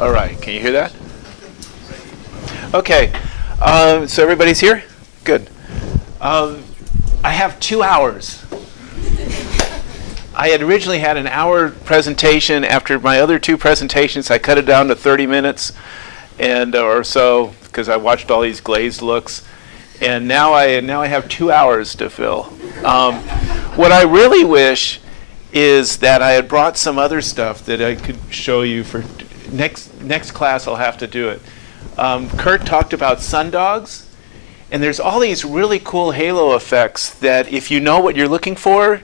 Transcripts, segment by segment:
All right, can you hear that? Okay, so everybody's here? Good. I have 2 hours. I had originally had an hour presentation. After my other 2 presentations, I cut it down to 30 minutes or so, because I watched all these glazed looks. And now I have 2 hours to fill. What I really wish is that I had brought some other stuff that I could show you for next class. I'll have to do it. Kurt talked about sundogs, and there's all these really cool halo effects that if you know what you're looking for,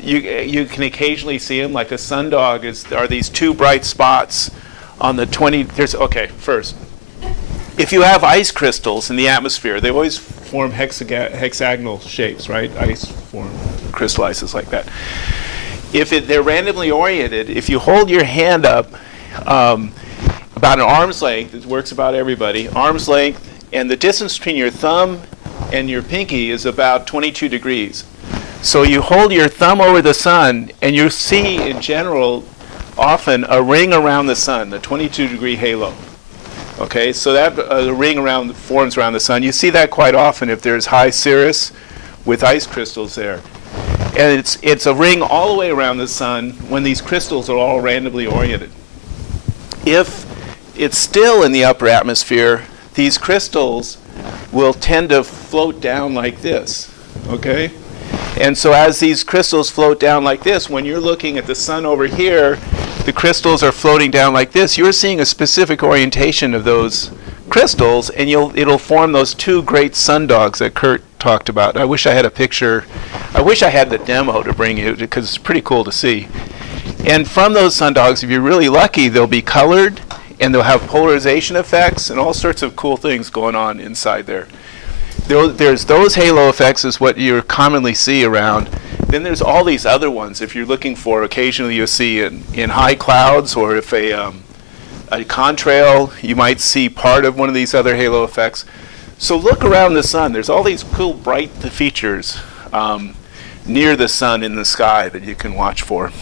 you can occasionally see them. Like a sundog are these 2 bright spots on the 20. Okay, first, if you have ice crystals in the atmosphere, they always form hexagonal shapes, right? Ice crystallizes like that. If they're randomly oriented, if you hold your hand up about an arm's length, it works about everybody, arm's length, and the distance between your thumb and your pinky is about 22 degrees. So you hold your thumb over the sun, and you see, in general, often a ring around the sun, the 22-degree halo. Okay, so that ring forms around the sun. You see that quite often if there's high cirrus with ice crystals there. And it's a ring all the way around the sun when these crystals are all randomly oriented. If it's still in the upper atmosphere, these crystals will tend to float down like this, okay? And so as these crystals float down like this, when you're looking at the sun over here, the crystals are floating down like this. You're seeing a specific orientation of those crystals, and it'll form those 2 great sundogs that Kurt talked about. I wish I had a picture. I wish I had the demo to bring you, because it's pretty cool to see. And from those sundogs, if you're really lucky, they'll be colored, and they'll have polarization effects and all sorts of cool things going on inside there. There's those halo effects is what you commonly see around. Then there's all these other ones. If you're looking for, occasionally you'll see in high clouds, or if a contrail, you might see part of one of these other halo effects. So look around the sun. There's all these cool bright features near the sun in the sky that you can watch for.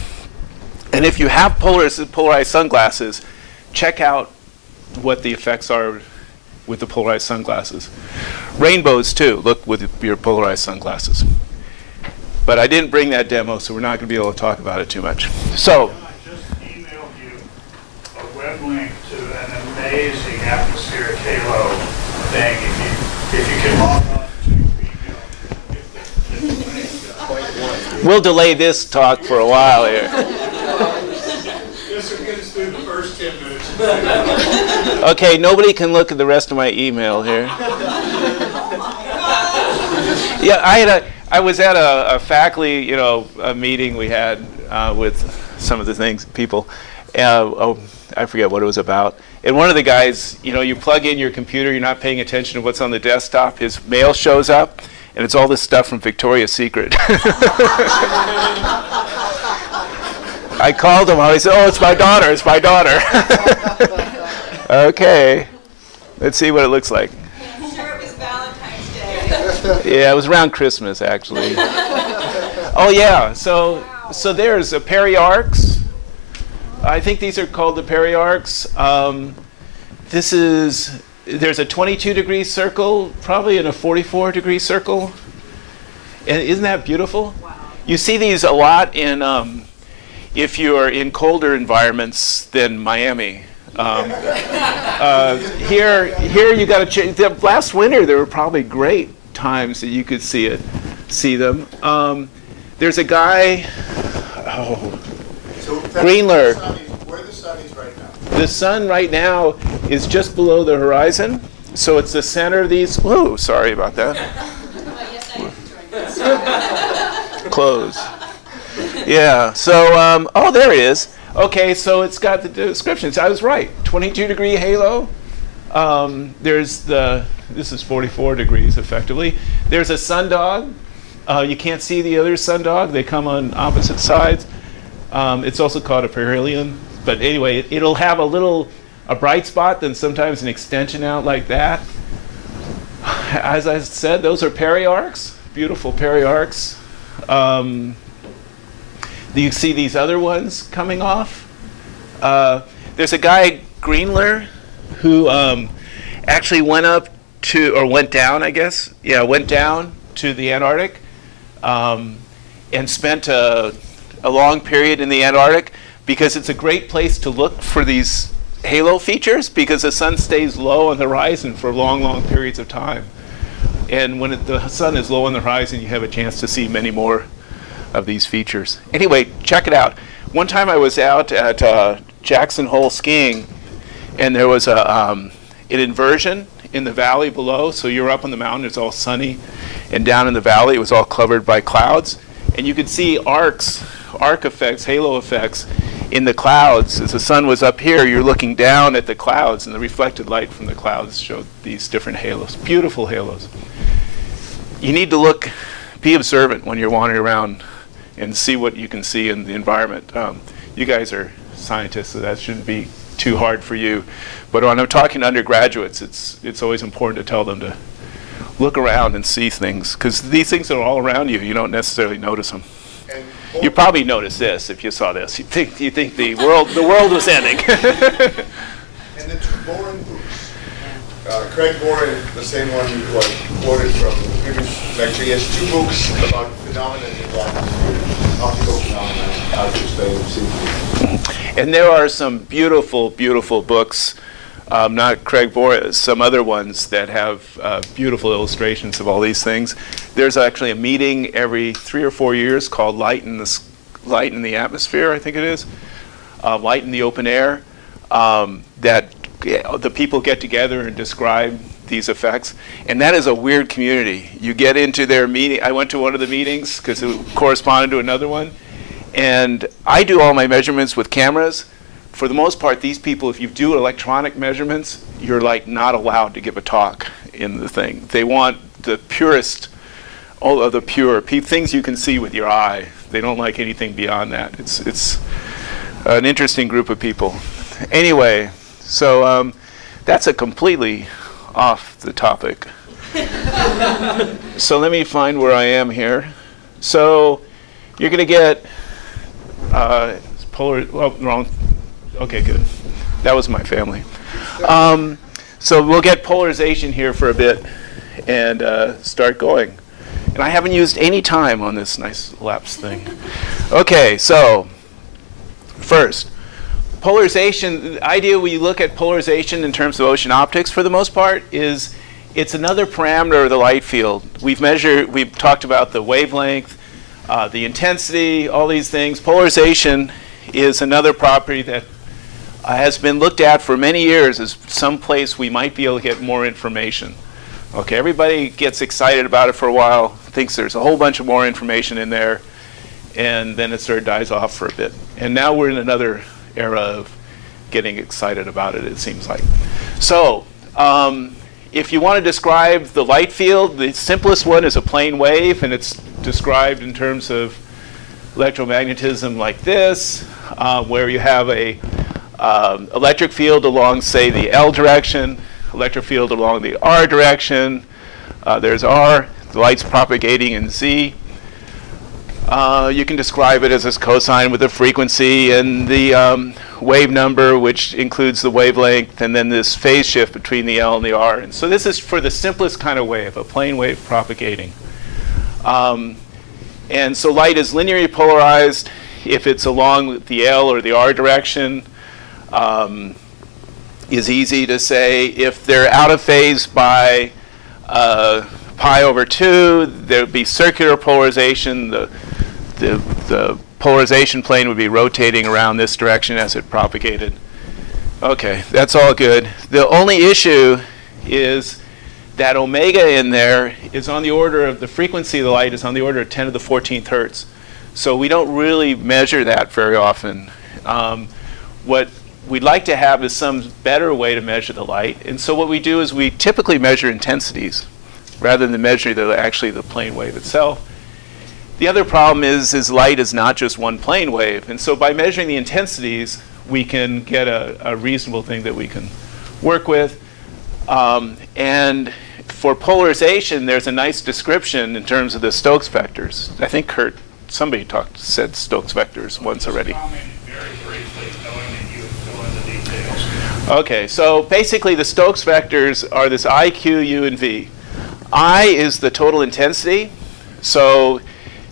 And if you have polarized sunglasses, check out what the effects are with the polarized sunglasses. Rainbows too, look with your polarized sunglasses. But I didn't bring that demo, so we're not going to be able to talk about it too much. So I just emailed you a web link to an amazing atmospheric halo thing. If you can log on to email. We'll delay this talk for a while here. This will get us through the first 10 minutes. Okay, nobody can look at the rest of my email here. Yeah, I was at a faculty, a meeting we had with some of the people. I forget what it was about. And one of the guys, you plug in your computer, you're not paying attention to what's on the desktop. His mail shows up, and it's all this stuff from Victoria's Secret. I called him. I said, "Oh, it's my daughter. It's my daughter." Okay, let's see what it looks like. I'm sure it was Valentine's Day. Yeah, it was around Christmas, actually. Oh yeah, so there's a periarcs. I think these are called the periarcs. There's a 22-degree circle, probably in a 44-degree circle. And isn't that beautiful? Wow. You see these a lot in if you're in colder environments than Miami. Here you got to change. Last winter there were probably great times that you could see them. There's a guy, Greenler. Where the sun is right now? The sun right now is just below the horizon, so it's the center of these. Whoa, sorry about that. Close. Yeah. So, oh, there it is. Okay, so it's got the descriptions. I was right. 22-degree halo. This is 44 degrees effectively. There's a sundog. You can't see the other sundog. They come on opposite sides. It's also called a perihelion. But anyway, it'll have a bright spot, then sometimes an extension out like that. As I said, those are periarcs, beautiful periarcs. Do you see these other ones coming off? There's a guy, Greenler, who actually went up to, or went down, I guess. Yeah, went down to the Antarctic and spent a long period in the Antarctic because it's a great place to look for these halo features because the sun stays low on the horizon for long, long periods of time. And when the sun is low on the horizon, you have a chance to see many more of these features. Anyway, check it out. One time I was out at Jackson Hole skiing, and there was an inversion in the valley below. So you're up on the mountain, it's all sunny, and down in the valley it was all covered by clouds. And you could see arc effects, halo effects in the clouds. As the sun was up here, you're looking down at the clouds, and the reflected light from the clouds showed these different halos, beautiful halos. You need to look, be observant when you're wandering around and see what you can see in the environment. You guys are scientists, so that shouldn't be too hard for you. But when I'm talking to undergraduates, it's always important to tell them to look around and see things, because these things are all around you. You don't necessarily notice them. You probably notice this if you saw this. You think the world was ending. And the two Bohren books. Craig Bohren, the same one who I quoted from the previous lecture, he has two books about phenomena in the atmosphere, optical phenomena, how to explain them simply. And there are some beautiful, beautiful books, not Craig Bohren, some other ones that have beautiful illustrations of all these things. There's actually a meeting every 3 or 4 years called Light in the Atmosphere, I think it is, Light in the Open Air, that the people get together and describe these effects. And that is a weird community. You get into their meeting. I went to one of the meetings because it corresponded to another one. And I do all my measurements with cameras. For the most part, these people, if you do electronic measurements, you're like not allowed to give a talk in the thing. They want the purest, all of the pure things you can see with your eye. They don't like anything beyond that. It's an interesting group of people. Anyway, so that's a completely off the topic. So let me find where I am here. So you're going to get wrong. Okay, good. That was my family. So we'll get polarization here for a bit and start going. And I haven't used any time on this nice lapse thing. Okay, so first, polarization. The idea we look at polarization in terms of ocean optics for the most part is it's another parameter of the light field. We've talked about the wavelength, the intensity, all these things. Polarization is another property that has been looked at for many years as some place we might be able to get more information. Okay, everybody gets excited about it for a while, thinks there's a whole bunch of more information in there, and then it sort of dies off for a bit. And now we're in another era of getting excited about it, it seems like. So if you want to describe the light field, the simplest one is a plane wave, and it's described in terms of electromagnetism like this, where you have a electric field along, say, the L direction, electric field along the R direction. There's R, the light's propagating in Z. You can describe it as this cosine with the frequency and the wave number, which includes the wavelength, and then this phase shift between the L and the R. And so this is for the simplest kind of wave, a plane wave propagating. And so light is linearly polarized if it's along the L or the R direction. Is easy to say. If they're out of phase by pi over 2, there would be circular polarization. The polarization plane would be rotating around this direction as it propagated. Okay, that's all good. The only issue is that omega in there is on the order of, the frequency of the light is on the order of 10 to the 14th hertz. So we don't really measure that very often. What we'd like to have is some better way to measure the light. And so what we do is we typically measure intensities rather than measuring actually the plane wave itself. The other problem is light is not just one plane wave. And so by measuring the intensities, we can get a reasonable thing that we can work with. And for polarization, there's a nice description in terms of the Stokes vectors. I think Kurt somebody said Stokes vectors once already. Comment very briefly, knowing that you would fill in the details. Okay, so basically the Stokes vectors are this I, Q, U, and V. I is the total intensity. So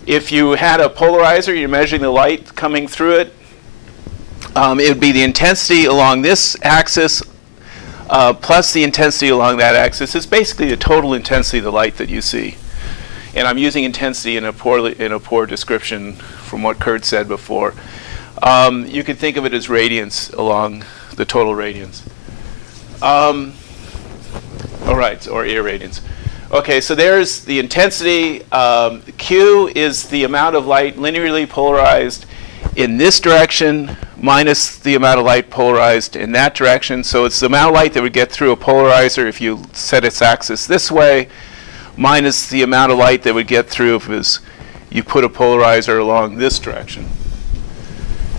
if you had a polarizer, you're measuring the light coming through it, it would be the intensity along this axis plus the intensity along that axis. It's basically the total intensity of the light that you see. And I'm using intensity in a poor description from what Kurt said before. You could think of it as radiance along the total radiance. All right, or irradiance. Okay, so there's the intensity. Q is the amount of light linearly polarized in this direction minus the amount of light polarized in that direction. So it's the amount of light that would get through a polarizer if you set its axis this way, minus the amount of light that would get through if you put a polarizer along this direction.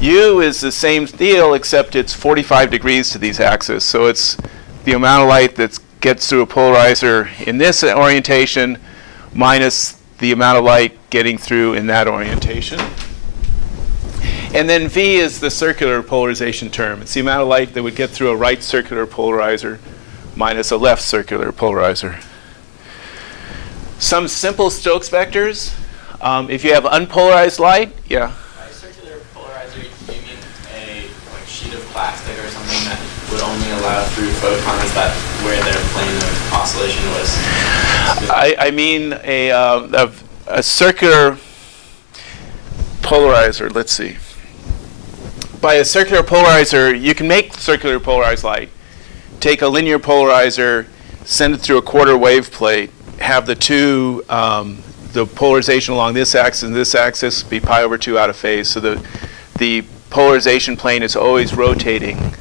U is the same deal, except it's 45 degrees to these axes. So it's the amount of light that gets through a polarizer in this orientation minus the amount of light getting through in that orientation. And then V is the circular polarization term. It's the amount of light that would get through a right circular polarizer minus a left circular polarizer. Some simple Stokes vectors. If you have unpolarized light, yeah? By circular polarizer, you mean a sheet of plastic or something that would only allow through photons that where their plane of oscillation was? I mean a circular polarizer. Let's see. By a circular polarizer, you can make circular polarized light. Take a linear polarizer, send it through a quarter wave plate, have the two, the polarization along this axis and this axis be pi over 2 out of phase. So the polarization plane is always rotating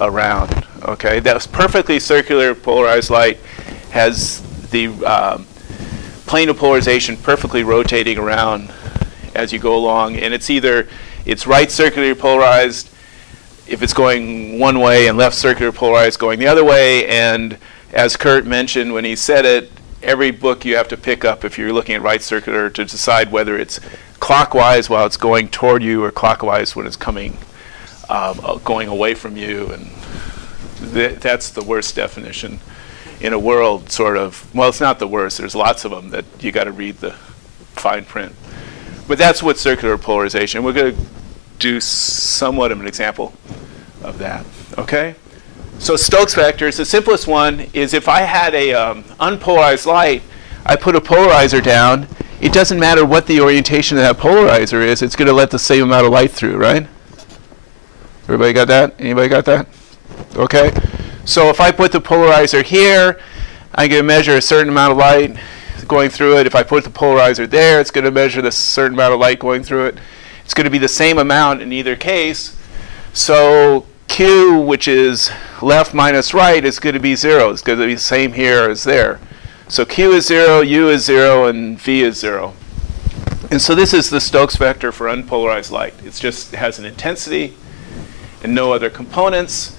around. Okay, that's perfectly circular polarized light has the plane of polarization perfectly rotating around as you go along, and it's right circularly polarized if it's going one way and left circular polarized going the other way. And as Kurt mentioned when he said it, every book you have to pick up if you're looking at right circular to decide whether it's clockwise while it's going toward you or clockwise when it's coming going away from you. And that's the worst definition in a world sort of, well, it's not the worst. There's lots of them that you got to read the fine print. But that's what circular polarization. We're going to do somewhat of an example of that. Okay? So Stokes vectors, the simplest one is if I had a unpolarized light, I put a polarizer down. It doesn't matter what the orientation of that polarizer is. It's going to let the same amount of light through, right? Everybody got that? Anybody got that? Okay. So if I put the polarizer here, I'm going to measure a certain amount of light going through it. If I put the polarizer there, it's going to measure the certain amount of light going through it. It's going to be the same amount in either case. So Q, which is left minus right, is going to be 0. It's going to be the same here as there. So Q is 0, U is 0, and V is 0. And so this is the Stokes vector for unpolarized light. It just has an intensity and no other components.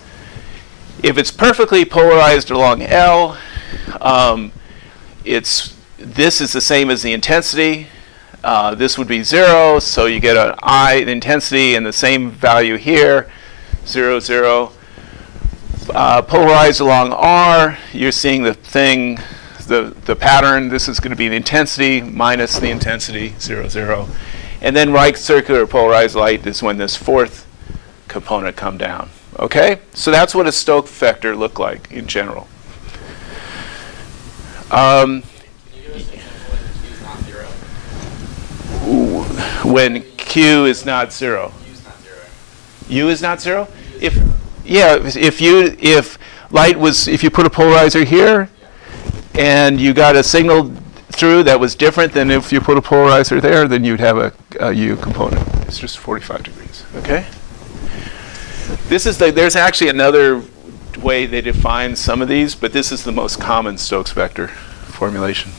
If it's perfectly polarized along L, this is the same as the intensity. This would be 0, so you get an I intensity and the same value here, 0, 0. Polarized along R, you're seeing the thing, the pattern. This is going to be the intensity minus the intensity, 0, 0. And then right circular polarized light is when this fourth component come down. Okay? So that's what a Stokes vector look like in general. When Q is not 0. U is not 0? If you put a polarizer here and you got a signal through that was different than if you put a polarizer there, then you'd have a U component. It's just 45 degrees. Okay? There's actually another way they define some of these, but this is the most common Stokes vector formulation.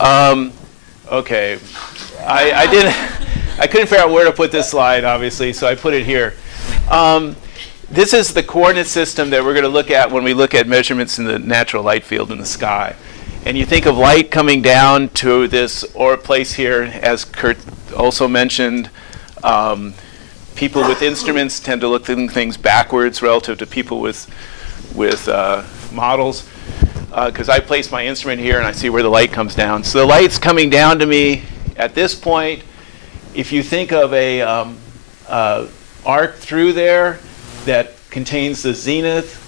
Okay, I couldn't figure out where to put this slide, obviously, so I put it here. This is the coordinate system that we're going to look at when we look at measurements in the natural light field in the sky. And you think of light coming down to this or place here, as Kurt also mentioned. People with instruments tend to look at things backwards relative to people with models. Because I place my instrument here and I see where the light comes down. So the light's coming down to me at this point. If you think of a arc through there that contains the zenith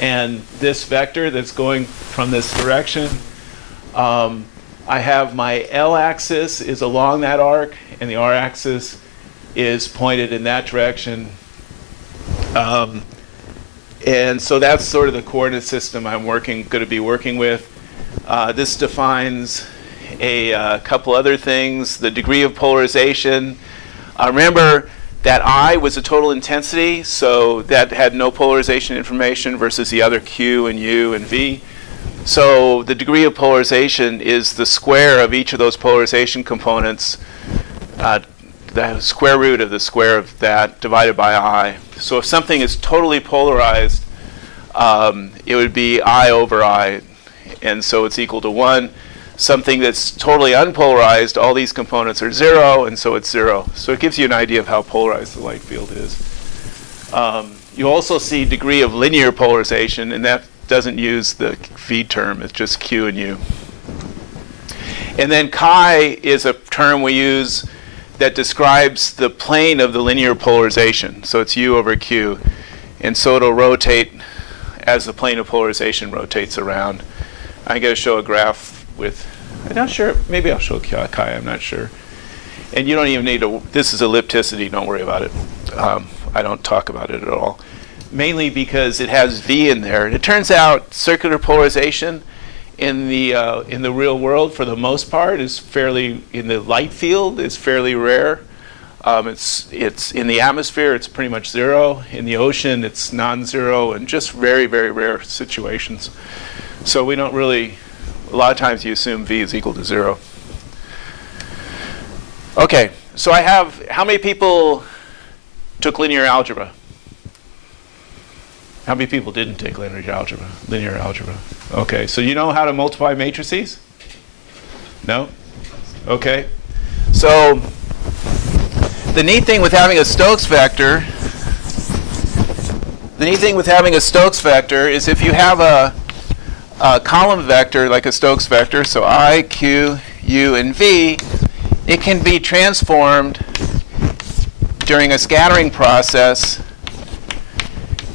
and this vector that's going from this direction, I have my L-axis is along that arc, and the R-axis is pointed in that direction. And so that's sort of the coordinate system I'm going to be working with. This defines a couple other things. The degree of polarization. Remember that I was a total intensity, so that had no polarization information versus the other Q and U and V. So the degree of polarization is the square of each of those polarization components, the square root of the square of that divided by I. So if something is totally polarized, it would be I over I, and so it's equal to 1. Something that's totally unpolarized, all these components are 0, and so it's 0. So it gives you an idea of how polarized the light field is. You also see degree of linear polarization, and that doesn't use the V term. It's just Q and U. And then chi is a term we use that describes the plane of the linear polarization. So it's U over Q. And so it'll rotate as the plane of polarization rotates around. I'm going to show a graph with, I'm not sure, maybe I'll show chi, I'm not sure. And you don't even need to, this is ellipticity, don't worry about it. I don't talk about it at all. Mainly because it has V in there. And it turns out circular polarization in the real world, for the most part, is fairly, in the light field, is fairly rare. It's in the atmosphere, it's pretty much 0. In the ocean, it's non-zero, and just very, very rare situations. So we don't really, a lot of times you assume V is equal to 0. Okay, so I have, how many people took linear algebra? How many people didn't take linear algebra? Okay, so you know how to multiply matrices? No? Okay. So the neat thing with having a Stokes vector, is if you have a column vector like a Stokes vector, so I, Q, U, and V, it can be transformed during a scattering process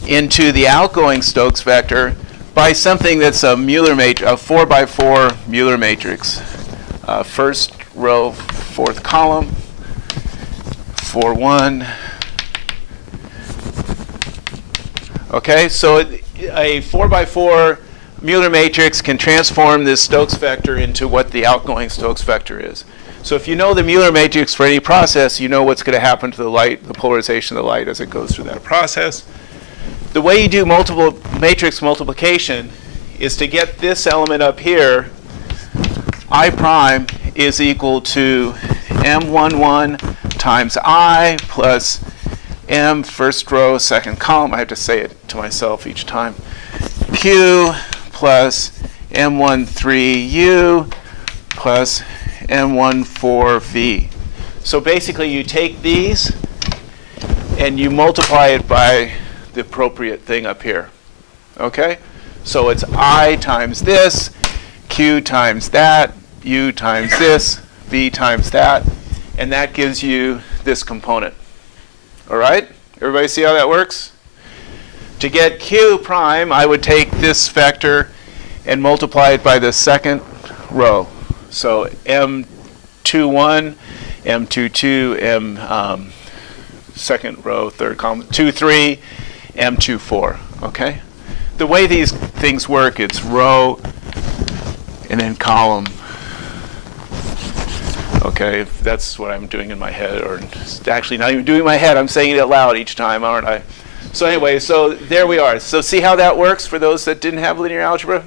into the outgoing Stokes vector by something that's a Mueller matrix, a 4x4 Mueller matrix. First row, fourth column, 4, 1. Okay, so a 4x4 Mueller matrix can transform this Stokes vector into what the outgoing Stokes vector is. So if you know the Mueller matrix for any process, you know what's going to happen to the light, the polarization of the light as it goes through that process. The way you do multiple matrix multiplication is to get this element up here, I prime is equal to M11 times I plus M first row, second column. I have to say it to myself each time. Q plus M13U plus M14V. So basically you take these and you multiply it by the appropriate thing up here. Okay? So it's I times this, Q times that, U times this, V times that, and that gives you this component. All right? Everybody see how that works? To get Q prime, I would take this vector and multiply it by the second row. So M21, M22, M second row, third column, 2, 3, M24, okay? The way these things work, it's row and then column. Okay, that's what I'm doing in my head, or it's actually not even doing in my head, I'm saying it out loud each time, aren't I? So anyway, so there we are. So see how that works for those that didn't have linear algebra?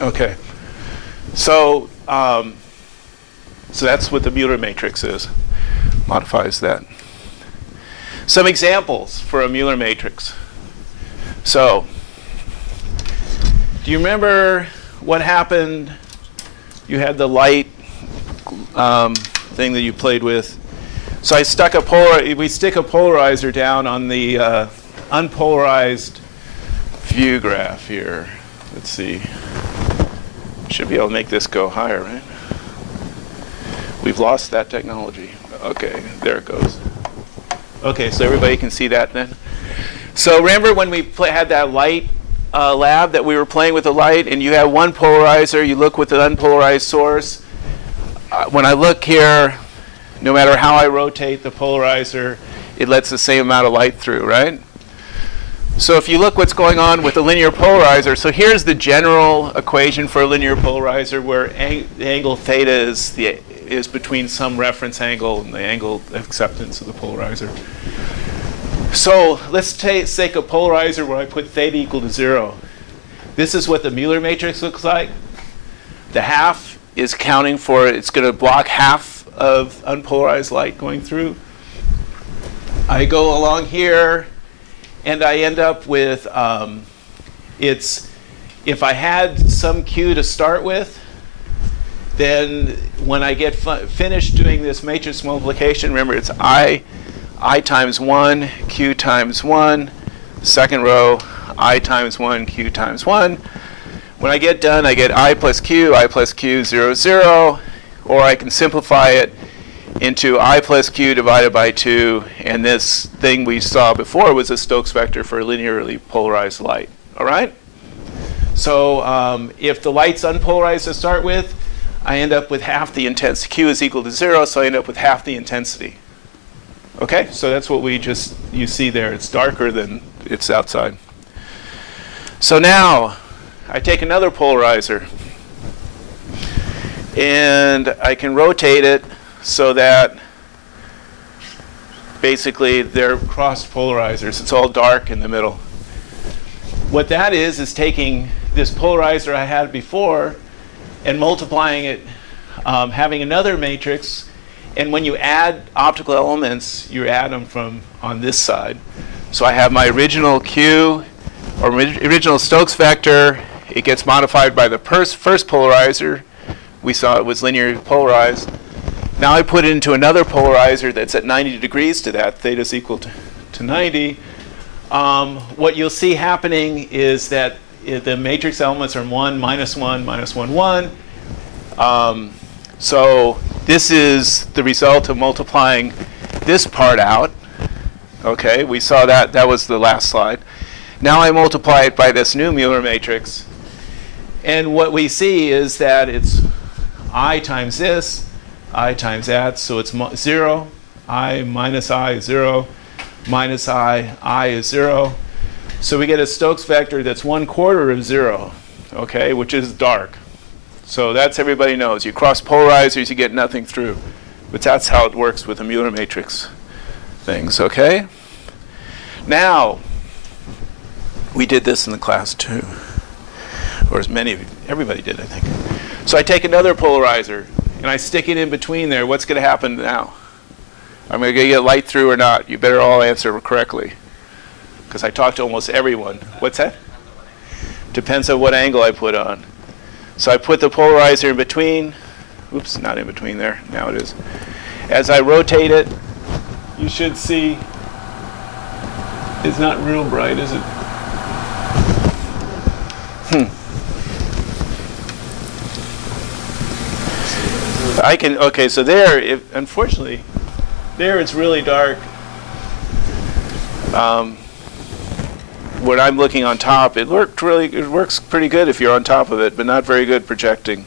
Okay. So, so that's what the Mueller matrix is. Modifies that. Some examples for a Mueller matrix. So, do you remember what happened, you had the light thing that you played with. So I stuck we stick a polarizer down on the unpolarized view graph here. Let's see. Should be able to make this go higher, right? We've lost that technology. Okay, there it goes. Okay, so everybody can see that then. So remember when we had that light lab that we were playing with the light, and you have one polarizer, you look with an unpolarized source. When I look here, no matter how I rotate the polarizer, it lets the same amount of light through, right? So if you look what's going on with a linear polarizer, so here's the general equation for a linear polarizer where the angle theta is between some reference angle and the angle of acceptance of the polarizer. So let's take a polarizer where I put theta equal to 0. This is what the Mueller matrix looks like. The half is counting for, it's going to block half of unpolarized light going through. I go along here, and I end up with, if I had some Q to start with, then when I get finished doing this matrix multiplication, remember it's I times 1, Q times 1, second row, I times 1, Q times 1. When I get done, I get I plus Q, 0, 0. Or I can simplify it into I plus Q divided by 2. And this thing we saw before was a Stokes vector for linearly polarized light. All right? So if the light's unpolarized to start with, I end up with half the intensity. Q is equal to 0, so I end up with half the intensity. Okay, so that's what you see there. It's darker than it's outside. So now I take another polarizer, and I can rotate it so that basically they're crossed polarizers. It's all dark in the middle. What that is taking this polarizer I had before and multiplying it, having another matrix. And when you add optical elements, you add them from on this side. So I have my original Q, or original Stokes vector. It gets modified by the first polarizer. We saw it was linearly polarized. Now I put it into another polarizer that's at 90 degrees to that. Theta is equal to 90. What you'll see happening is that the matrix elements are 1, -1, -1, 1. So this is the result of multiplying this part out. Okay, we saw that. That was the last slide. Now I multiply it by this new Mueller matrix. And what we see is that it's I times this, I times that. So it's 0. I minus I is 0. Minus I is 0. So we get a Stokes vector that's 1/4 of 0, okay, which is dark. So that's, everybody knows. You cross polarizers, you get nothing through. But that's how it works with the Mueller matrix things, okay? Now, we did this in the class too. Or as many of you, everybody did, I think. So I take another polarizer, and I stick it in between there. What's going to happen now? Am I going to get light through or not? You better all answer correctly, because I talked to almost everyone. What's that? Depends on what angle I put on. So I put the polarizer in between. Oops, not in between there. Now it is. As I rotate it, you should see it's not real bright, is it? I can, okay, so there, unfortunately, there it's really dark. When I'm looking on top, it works pretty good if you're on top of it, but not very good projecting.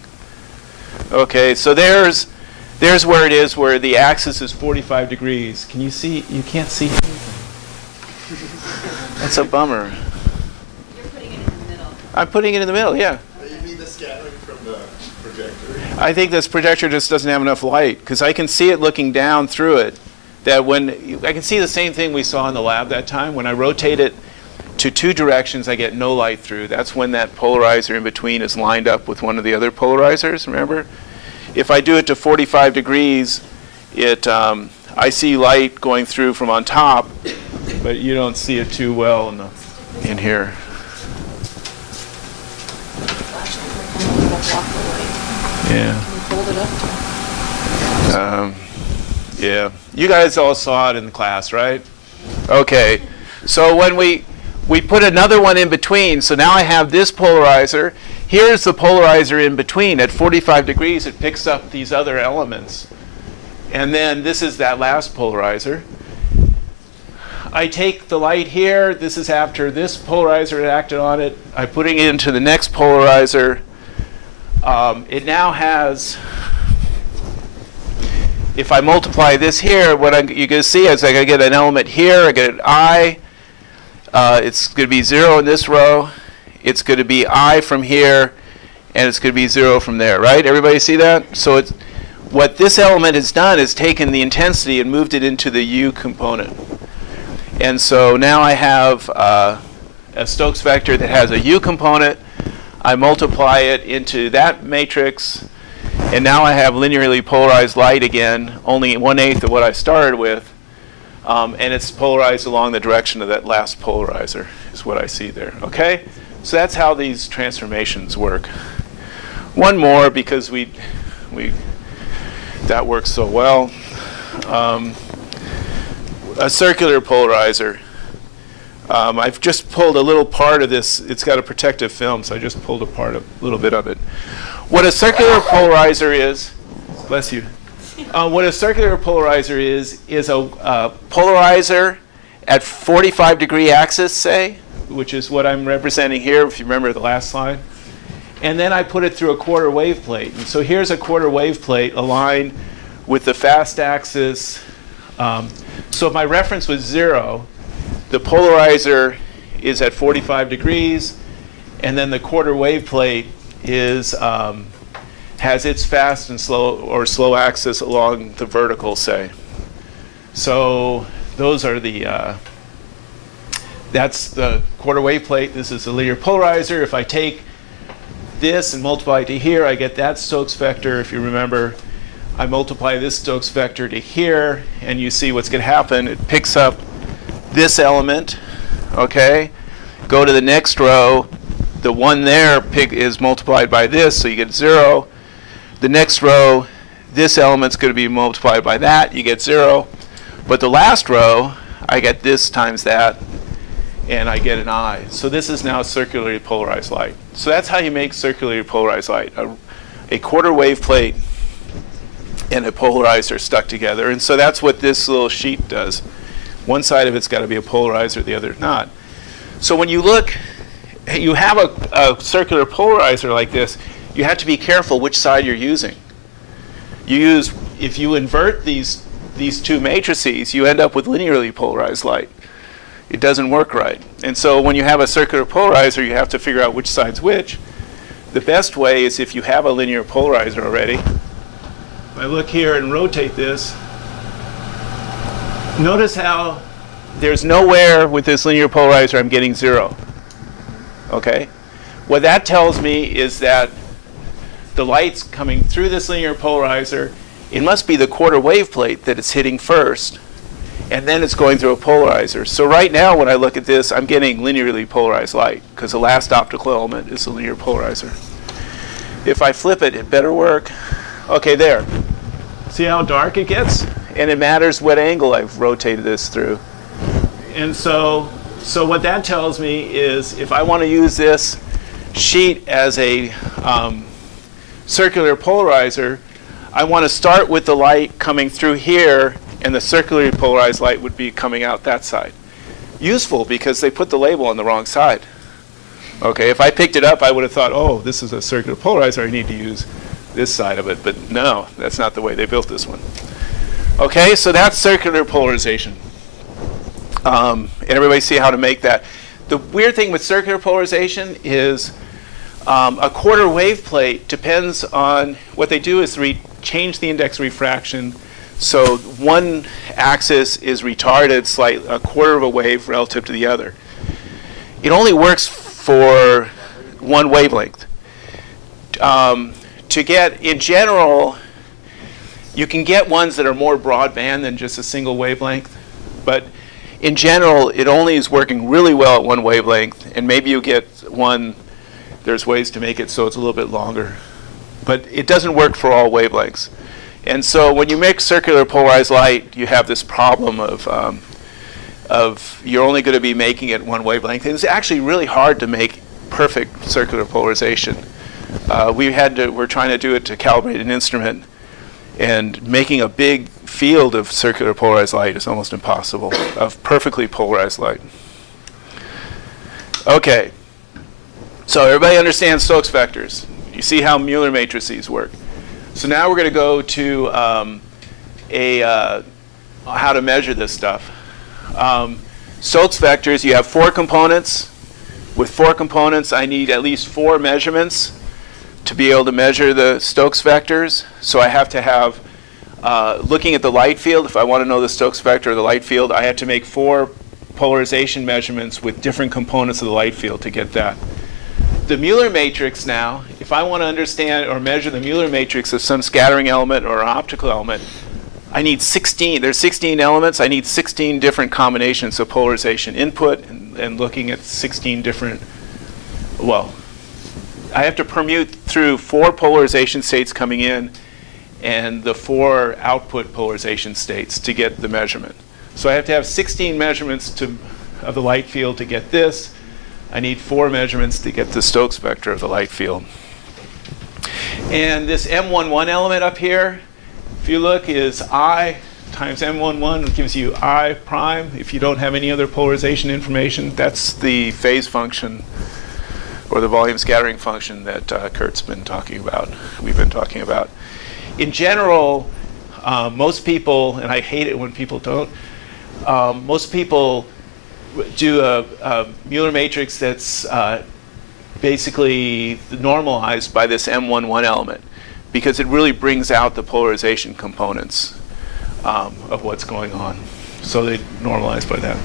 Okay, so there's where it is, where the axis is 45 degrees. Can you see? You can't see anything. That's a bummer. You're putting it in the middle. I'm putting it in the middle, yeah. You mean the scattering from the projector? I think this projector just doesn't have enough light, because I can see it looking down through it. That when I can see the same thing we saw in the lab that time. When I rotate it to 2 directions, I get no light through. That's when that polarizer in between is lined up with one of the other polarizers, remember? If I do it to 45 degrees, I see light going through from on top, but you don't see it too well in here. block the light. Yeah. Can you fold it up? Yeah. You guys all saw it in the class, right? Okay. So when we put another one in between, so now I have this polarizer. Here's the polarizer in between. At 45 degrees, it picks up these other elements. And then this is that last polarizer. I take the light here. This is after this polarizer had acted on it. I'm putting it into the next polarizer. It now has, if I multiply this here, what you're going to see is I get an element here. I get an I. It's going to be 0 in this row. It's going to be I from here. And it's going to be 0 from there, right? Everybody see that? So it's, what this element has done is taken the intensity and moved it into the U component. And so now I have a Stokes vector that has a U component. I multiply it into that matrix. And now I have linearly polarized light again, only 1/8 of what I started with. And it's polarized along the direction of that last polarizer is what I see there. Okay? So that's how these transformations work. One more, because that works so well. A circular polarizer. I've just pulled a little part of this. It's got a protective film, so I just pulled apart a little bit of it. What a circular polarizer is, bless you. What a circular polarizer is a polarizer at 45-degree axis, say, which is what I'm representing here, if you remember the last slide. And then I put it through a quarter wave plate. And so here's a quarter wave plate aligned with the fast axis. So if my reference was 0, the polarizer is at 45 degrees, and then the quarter wave plate is has its fast and slow or slow axis along the vertical, say. So those are the that's the quarter wave plate. This is the linear polarizer. If I take this and multiply it to here, I get that Stokes vector. If you remember, I multiply this Stokes vector to here, and you see what's going to happen. It picks up this element, okay? Go to the next row. The one there is multiplied by this, so you get 0. The next row, this element's going to be multiplied by that. You get 0. But the last row, I get this times that, and I get an I. So this is now circularly polarized light. So that's how you make circularly polarized light. A quarter wave plate and a polarizer stuck together. And so that's what this little sheet does. One side of it's got to be a polarizer, the other not. So when you look, you have a circular polarizer like this, you have to be careful which side you're using. If you invert these two matrices, you end up with linearly polarized light. It doesn't work right. And so when you have a circular polarizer, you have to figure out which side's which. The best way is if you have a linear polarizer already. If I look here and rotate this, notice how there's nowhere with this linear polarizer I'm getting 0. Okay? What that tells me is that the light's coming through this linear polarizer. It must be the quarter wave plate that it's hitting first, and then it's going through a polarizer. So right now when I look at this, I'm getting linearly polarized light because the last optical element is a linear polarizer. If I flip it, it better work. Okay, there. See how dark it gets? And it matters what angle I've rotated this through. And so what that tells me is if I want to use this sheet as a circular polarizer, I want to start with the light coming through here, and the circularly polarized light would be coming out that side. Useful because they put the label on the wrong side. Okay, if I picked it up, I would have thought, oh, this is a circular polarizer, I need to use this side of it. But no, that's not the way they built this one. Okay, so that's circular polarization. And everybody see how to make that. The weird thing with circular polarization is a quarter wave plate depends on, what they do is change the index refraction. So one axis is retarded slightly, a quarter of a wave relative to the other. It only works for one wavelength. To get, in general, you can get ones that are more broadband than just a single wavelength. But in general, it only is working really well at one wavelength. And maybe you get one, there's ways to make it so it's a little bit longer. but it doesn't work for all wavelengths. And so when you make circular polarized light, you have this problem of you're only going to be making it one wavelength. And it's actually really hard to make perfect circular polarization. We're trying to do it to calibrate an instrument, and making a big field of circular polarized light is almost impossible, of perfectly polarized light. Okay, so everybody understands Stokes vectors. You see how Mueller matrices work. So now we're going to go to how to measure this stuff. Stokes vectors, you have 4 components. With 4 components, I need at least 4 measurements to be able to measure the Stokes vectors. So I have to have, looking at the light field, if I want to know the Stokes vector of the light field, I have to make 4 polarization measurements with different components of the light field to get that. The Mueller matrix now, if I want to understand or measure the Mueller matrix of some scattering element or an optical element, I need 16. There's 16 elements. I need 16 different combinations of polarization input, and looking at 16 different, well, I have to permute through 4 polarization states coming in and the 4 output polarization states to get the measurement. So I have to have 16 measurements of the light field to get this. I need 4 measurements to get the Stokes vector of the light field. And this M11 element up here, if you look, is I times M11, which gives you I prime. If you don't have any other polarization information, that's the phase function or the volume scattering function that Kurt's been talking about, we've been talking about. In general, most people, and I hate it when people don't, most people do a Mueller matrix that's basically normalized by this M11 element, because it really brings out the polarization components of what's going on. So they normalize by that.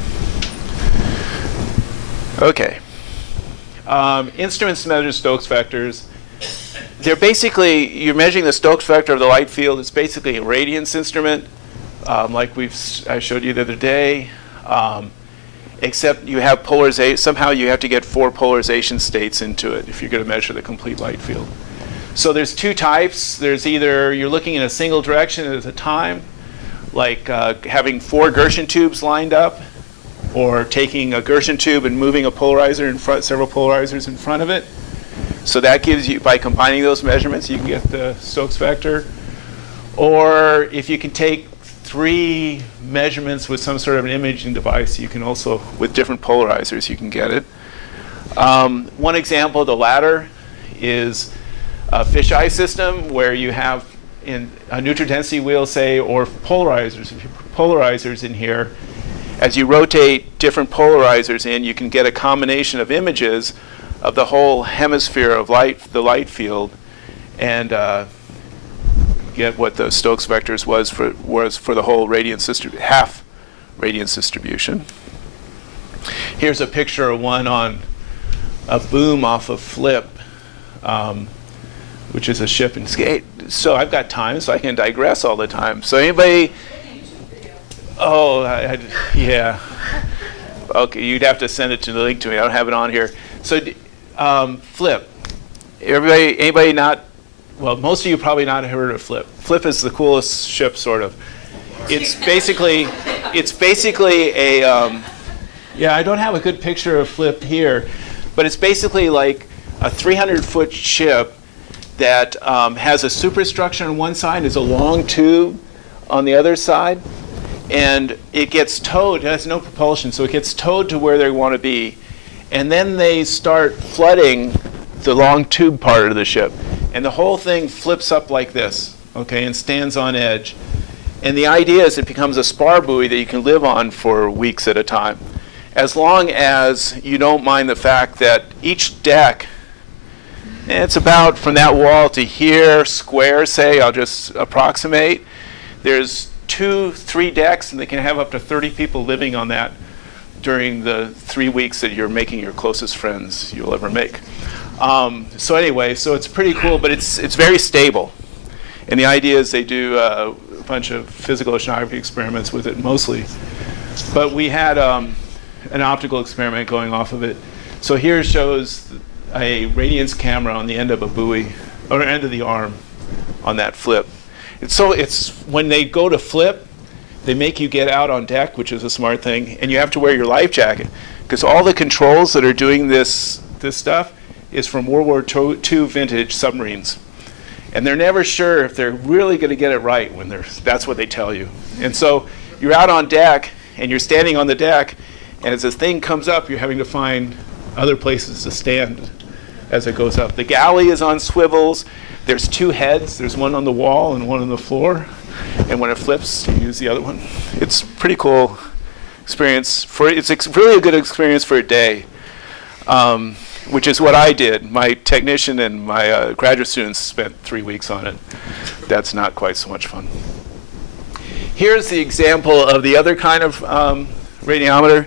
Okay. Instruments to measure Stokes vectors. They're basically, you're measuring the Stokes vector of the light field. It's basically a radiance instrument, like I showed you the other day. Except you have polarization. Somehow you have to get 4 polarization states into it if you're going to measure the complete light field. So there's 2 types. There's either you're looking in a single direction at a time, like having 4 Gershon tubes lined up, or taking a Gershon tube and moving a polarizer in front, several polarizers in front of it. So that gives you, by combining those measurements, you can get the Stokes vector. Or if you can take 3 measurements with some sort of an imaging device, you can also, with different polarizers, you can get it. One example of the latter is a fisheye system where you have in a neutral density wheel, say, or polarizers. If you put polarizers in here, as you rotate different polarizers in, you can get a combination of images of the whole hemisphere of light, the light field, and get what the Stokes vectors was for the whole radiance half radiance distribution. Here's a picture of one on a boom off of Flip, which is a ship and skate. So I've got time, so I can digress all the time. So anybody? Oh, yeah. Okay, you'd have to send it to the link to me. I don't have it on here. So Flip. Anybody not? Well, most of you probably not heard of Flip. Flip is the coolest ship, sort of. It's basically a, yeah, I don't have a good picture of Flip here, but it's basically like a 300-foot ship that has a superstructure on one side, is a long tube on the other side, and it gets towed. It has no propulsion, so it gets towed to where they want to be, and then they start flooding the long tube part of the ship. And the whole thing flips up like this, okay, and stands on edge. And the idea is it becomes a spar buoy that you can live on for weeks at a time, as long as you don't mind the fact that each deck, it's about from that wall to here, square, say, I'll just approximate. There's 2-3 decks, and they can have up to 30 people living on that during the 3 weeks that you're making your closest friends you'll ever make. So anyway, so it's pretty cool, but it's very stable. And the idea is they do a bunch of physical oceanography experiments with it mostly. But we had an optical experiment going off of it. So here shows a radiance camera on the end of a buoy or end of the arm on that flip. It's when they go to flip, they make you get out on deck, which is a smart thing, and you have to wear your life jacket because all the controls that are doing this stuff is from World War II vintage submarines. And they're never sure if they're really going to get it right when that's what they tell you. And so you're out on deck, and you're standing on the deck, and as this thing comes up, you're having to find other places to stand as it goes up. The galley is on swivels. There's two heads. There's one on the wall and one on the floor. And when it flips, you use the other one. It's pretty cool experience. It's really a good experience for a day. Which is what I did. My technician and my graduate students spent 3 weeks on it. That's not quite so much fun. Here's the example of the other kind of radiometer,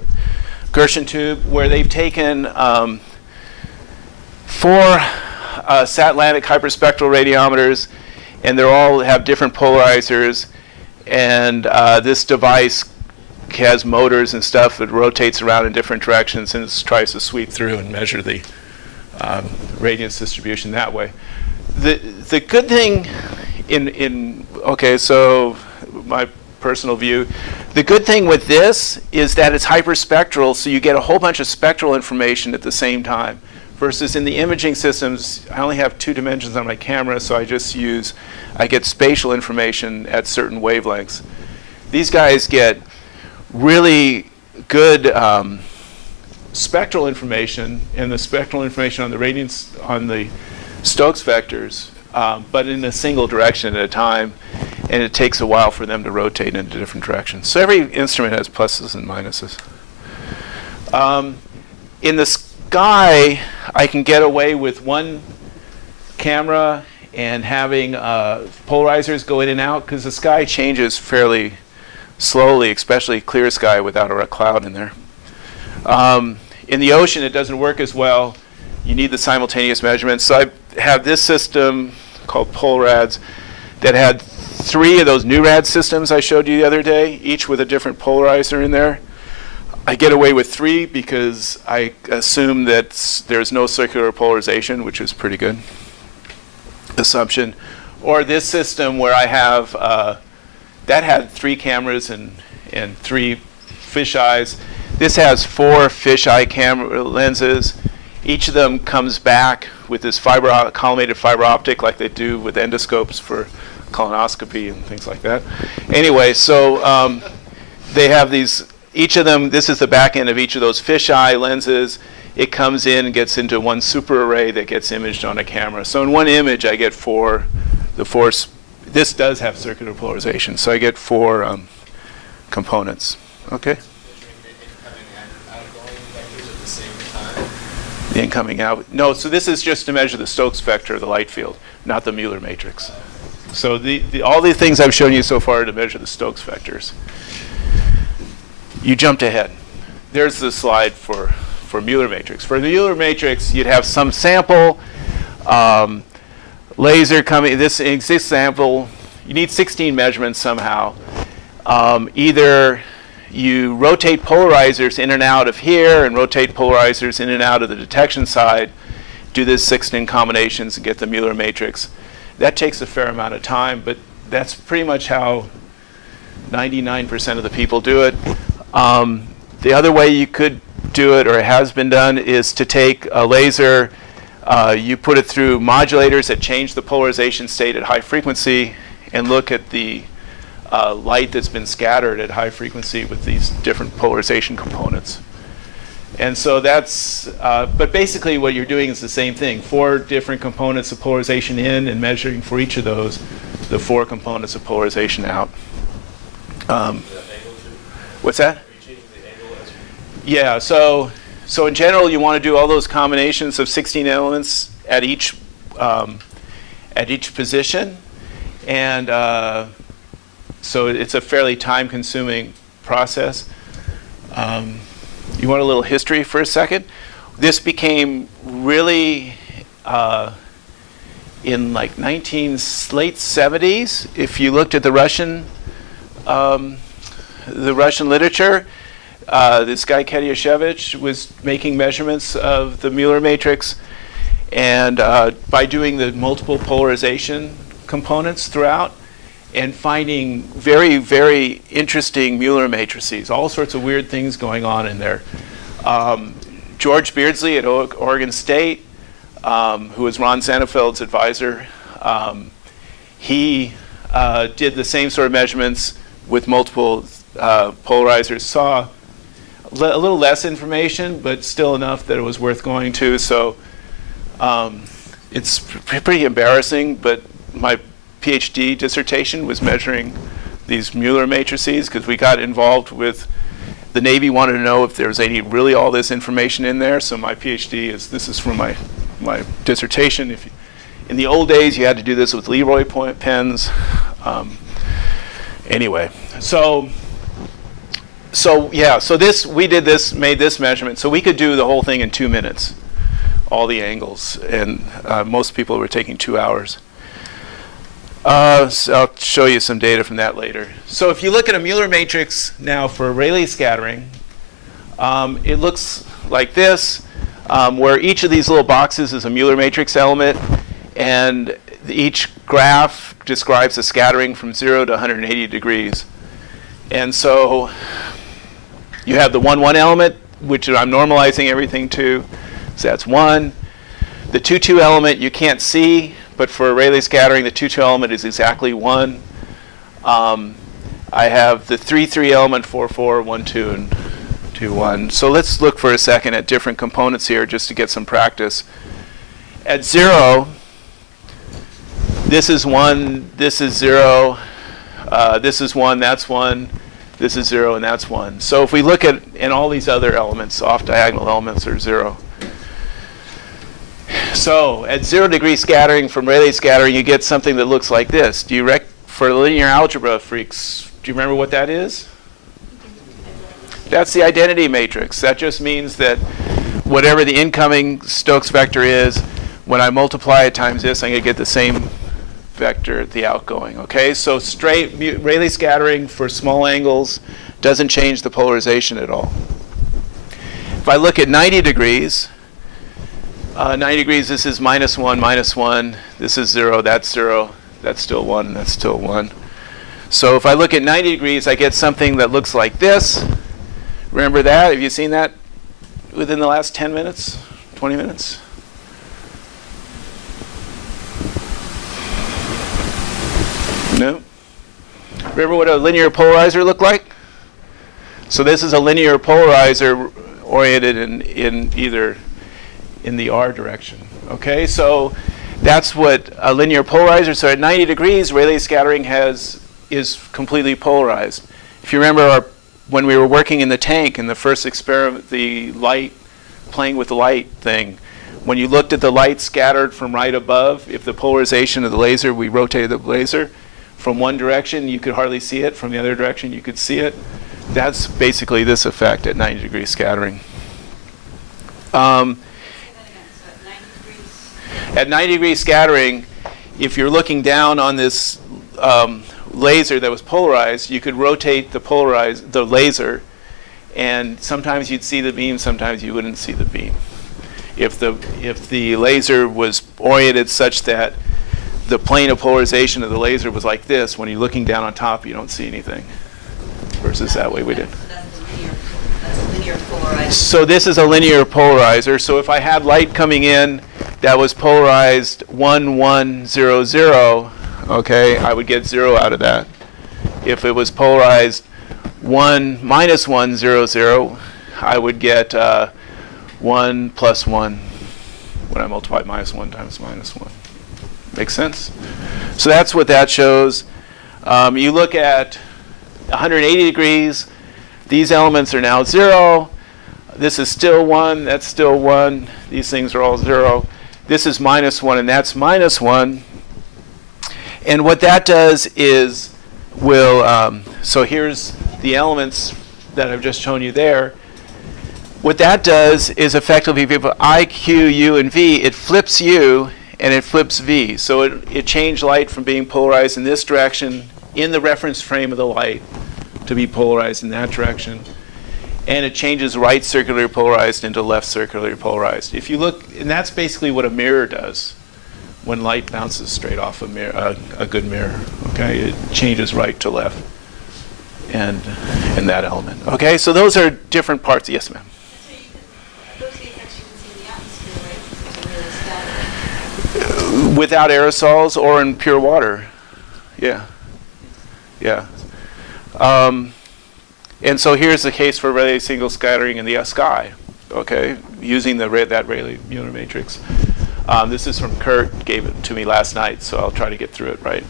Gershon tube, where they've taken 4 Sat-Atlantic hyperspectral radiometers, and they all have different polarizers. And this device has motors and stuff. It rotates around in different directions and it tries to sweep through and measure the radiance distribution that way. The good thing so my personal view, the good thing with this is that it's hyperspectral, so you get a whole bunch of spectral information at the same time. Versus in the imaging systems, I only have 2 dimensions on my camera, so I get spatial information at certain wavelengths. These guys get really good spectral information, and the spectral information on the radiance on the Stokes vectors, but in a single direction at a time, and it takes a while for them to rotate into different directions. So every instrument has pluses and minuses. In the sky, I can get away with one camera and having polarizers go in and out because the sky changes fairly slowly, especially clear sky without a cloud in there. In the ocean, it doesn't work as well. You need the simultaneous measurements. So I have this system called Polarized that had 3 of those NuRad systems I showed you the other day, each with a different polarizer in there. I get away with 3 because I assume that there's no circular polarization, which is pretty good assumption. Or this system where I have that had 3 cameras and 3 fisheyes. This has 4 fisheye camera lenses. Each of them comes back with this collimated fiber optic like they do with endoscopes for colonoscopy and things like that. Anyway, so they have these, each of them, this is the back end of each of those fisheye lenses. It comes in and gets into one super array that gets imaged on a camera. So in one image, I get this does have circular polarization, so I get 4 components. Okay? The incoming out. No, so this is just to measure the Stokes vector of the light field, not the Mueller matrix. So all the things I've shown you so far are to measure the Stokes vectors. You jumped ahead. There's the slide for Mueller matrix. For the Mueller matrix, you'd have some sample, laser coming. This exists sample. You need 16 measurements somehow. Either you rotate polarizers in and out of here and rotate polarizers in and out of the detection side, do this 16 combinations and get the Mueller matrix. That takes a fair amount of time, but that's pretty much how 99% of the people do it. The other way you could do it, or it has been done, is to take a laser, you put it through modulators that change the polarization state at high frequency and look at the light that's been scattered at high frequency with these different polarization components. And so that's, but basically what you're doing is the same thing. 4 different components of polarization in and measuring for each of those the 4 components of polarization out. What's that? Yeah, so in general you want to do all those combinations of 16 elements at each position. And so it's a fairly time-consuming process. You want a little history for a second? This became really in like late 70s. If you looked at the Russian literature, this guy Kediashevich was making measurements of the Mueller matrix, and by doing the multiple polarization components throughout, and finding very, very interesting Mueller matrices, all sorts of weird things going on in there. George Beardsley at Oregon State, who was Ron Santefeld's advisor, he did the same sort of measurements with multiple polarizers, saw a little less information, but still enough that it was worth going to. So it's pretty embarrassing, but my PhD dissertation was measuring these Mueller matrices because we got involved with the Navy wanted to know if there was really all this information in there. So my PhD this is from my dissertation. In the old days, you had to do this with Leroy pens. Anyway, so we made this measurement. So we could do the whole thing in 2 minutes, all the angles, and most people were taking 2 hours. So I'll show you some data from that later. So if you look at a Mueller matrix now for Rayleigh scattering, it looks like this, where each of these little boxes is a Mueller matrix element, and each graph describes the scattering from 0 to 180 degrees. And so you have the 1, 1 element, which I'm normalizing everything to, so that's 1. The 2, 2 element you can't see, but for Rayleigh scattering, the 2, 2 element is exactly 1. I have the 3, 3 element, 4, 4, 1, 2, and 2, 1. So let's look for a second at different components here just to get some practice. At 0, this is 1, this is 0, this is 1, that's 1, this is 0, and that's 1. So if we look at, and all these other elements, off-diagonal elements are 0. So at 0 degree scattering from Rayleigh scattering, you get something that looks like this. For linear algebra freaks, do you remember what that is? That's the identity matrix. That just means that whatever the incoming Stokes vector is, when I multiply it times this, I'm going to get the same vector at the outgoing. Okay, so straight Rayleigh scattering for small angles doesn't change the polarization at all. If I look at 90 degrees, 90 degrees, this is -1, -1. This is 0, that's still 1, that's still 1. So if I look at 90 degrees, I get something that looks like this. Remember that? Have you seen that within the last 10 minutes, 20 minutes? No? Remember what a linear polarizer looked like? So this is a linear polarizer oriented in either in the R direction. Okay, so that's what a linear polarizer. So at 90 degrees, Rayleigh scattering is completely polarized. If you remember when we were working in the tank in the first experiment, the light, playing with the light thing, when you looked at the light scattered from right above, if the polarization of the laser, we rotated the laser from one direction, you could hardly see it. From the other direction, you could see it. That's basically this effect at 90 degree scattering. At 90 degree scattering, if you're looking down on this laser that was polarized, you could rotate the laser, and sometimes you'd see the beam, sometimes you wouldn't see the beam. If the laser was oriented such that the plane of polarization of the laser was like this, when you're looking down on top, you don't see anything. Versus that way we did. That's a linear polarizer. So this is a linear polarizer. So if I had light coming in that was polarized 1, 1, 0, 0, okay, I would get 0 out of that. If it was polarized 1, -1, 0, 0, I would get 1 plus 1 when I multiply -1 times -1. Makes sense? So that's what that shows. You look at 180 degrees. These elements are now 0. This is still 1. That's still 1. These things are all 0. This is -1, and that's -1. And what that does is so here's the elements that I've just shown you there. What that does is effectively, if you have I, Q, U, and V, it flips U and it flips V. So it changed light from being polarized in this direction in the reference frame of the light to be polarized in that direction. and it changes right circularly polarized into left circularly polarized. If you look, and that's basically what a mirror does when light bounces straight off a mirror, a good mirror. Okay, it changes right to left, and that element. Okay, so those are different parts. Yes, ma'am. Those are the effects you can see in the atmosphere, right? Because they're really scattering. Without aerosols or in pure water. Yeah. Yeah. And so here's the case for Rayleigh single scattering in the sky, okay, using that Rayleigh Mueller Matrix. This is from Kurt, gave it to me last night, so I'll try to get through it right.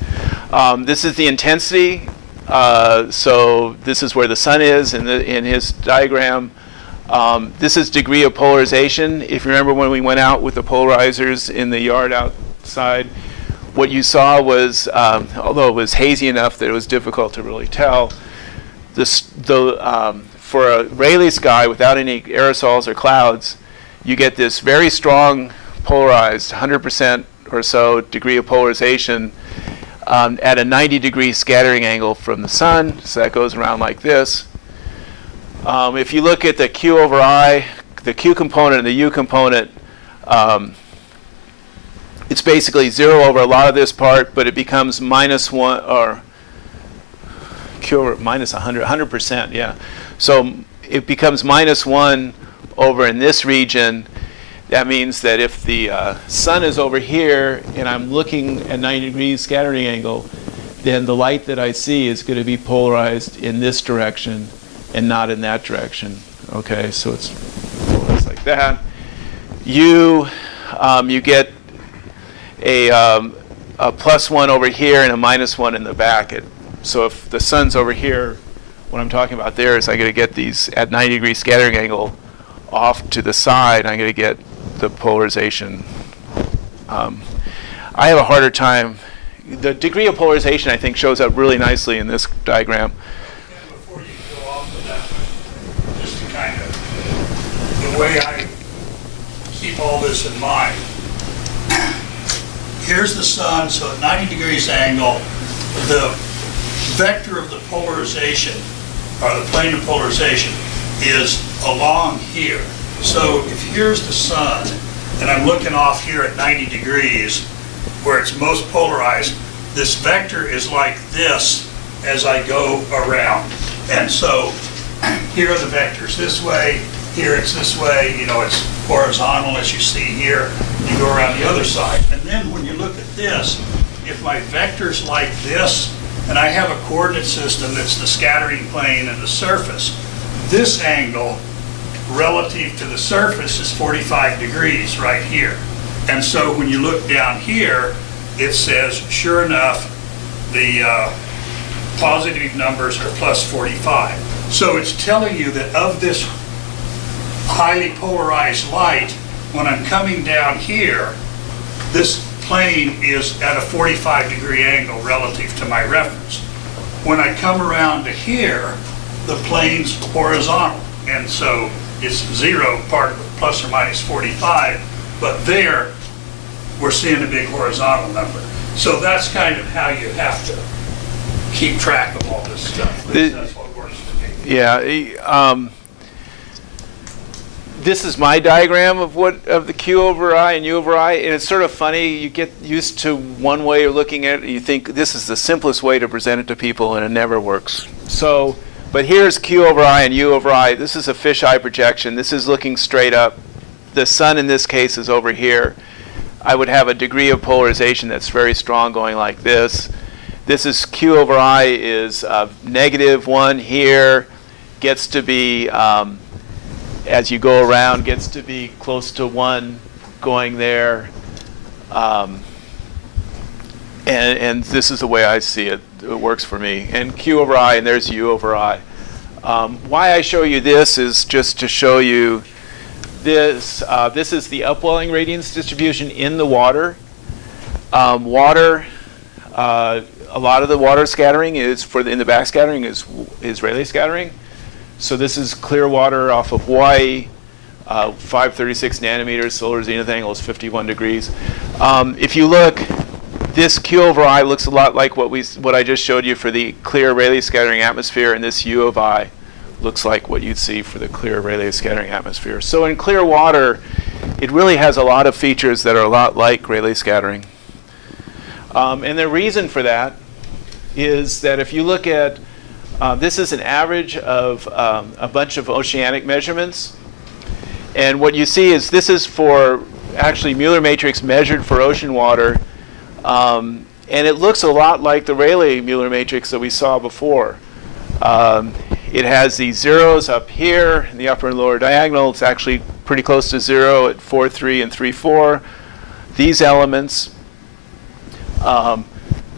This is the intensity. So this is where the sun is in his diagram. This is degree of polarization. If you remember when we went out with the polarizers in the yard outside, what you saw was, although it was hazy enough that it was difficult to really tell, for a Rayleigh sky without any aerosols or clouds, you get this very strong polarized, 100% or so degree of polarization at a 90-degree scattering angle from the sun. So that goes around like this. If you look at the Q over I, the Q component and the U component, it's basically 0 over a lot of this part, but it becomes -1 or Q over minus 100%, yeah. So it becomes -1 over in this region. That means that if the sun is over here and I'm looking at 90 degrees scattering angle, then the light that I see is going to be polarized in this direction and not in that direction. Okay, so it's polarized like that. You get a +1 over here and a -1 in the back. So if the sun's over here, what I'm talking about there is I'm going to get these at 90-degree scattering angle off to the side. I'm going to get the polarization. I have a harder time. The degree of polarization, I think, shows up really nicely in this diagram. And before you go off of that, just to kind of, the way I keep all this in mind, here's the sun, so at 90 degrees angle, the vector of the polarization, or the plane of polarization, is along here. So if here's the sun, and I'm looking off here at 90 degrees, where it's most polarized, this vector is like this as I go around. And so here are the vectors this way, here it's this way, you know, it's horizontal as you see here, you go around the other side. And then when you look at this, if my vector's like this, and I have a coordinate system that's the scattering plane and the surface, this angle relative to the surface is 45 degrees right here. And so when you look down here, it says, sure enough, the positive numbers are +45. So it's telling you that of this highly polarized light, when I'm coming down here, this plane is at a 45-degree angle relative to my reference. When I come around to here, the plane's horizontal, and so it's 0 part of ±45, but there we're seeing a big horizontal number. So that's kind of how you have to keep track of all this stuff. That's what works for me. Yeah. This is my diagram of the Q over I and U over I, and it's sort of funny. You get used to one way of looking at it. You think this is the simplest way to present it to people, and it never works. So, but here's Q over I and U over I. This is a fisheye projection. This is looking straight up. The sun in this case is over here. I would have a degree of polarization that's very strong going like this. This is Q over I is -1 here, gets to be as you go around, gets to be close to 1 going there. And this is the way I see it. It works for me. And Q over I, and there's U over I. Why I show you this is just to show you this. This is the upwelling radiance distribution in the water. A lot of the water scattering is, in the backscattering, is Rayleigh scattering. So this is clear water off of Hawaii, 536 nanometers, solar zenith angle is 51 degrees. If you look, this Q over I looks a lot like what I just showed you for the clear Rayleigh scattering atmosphere, and this U of I looks like what you'd see for the clear Rayleigh scattering atmosphere. So in clear water, it really has a lot of features that are a lot like Rayleigh scattering. And the reason for that is that if you look at, this is an average of a bunch of oceanic measurements. And what you see is this is for actually Mueller Matrix measured for ocean water. And it looks a lot like the Rayleigh Mueller Matrix that we saw before. It has these zeros up here in the upper and lower diagonal. It's actually pretty close to 0 at 4, 3, and 3, 4. These elements,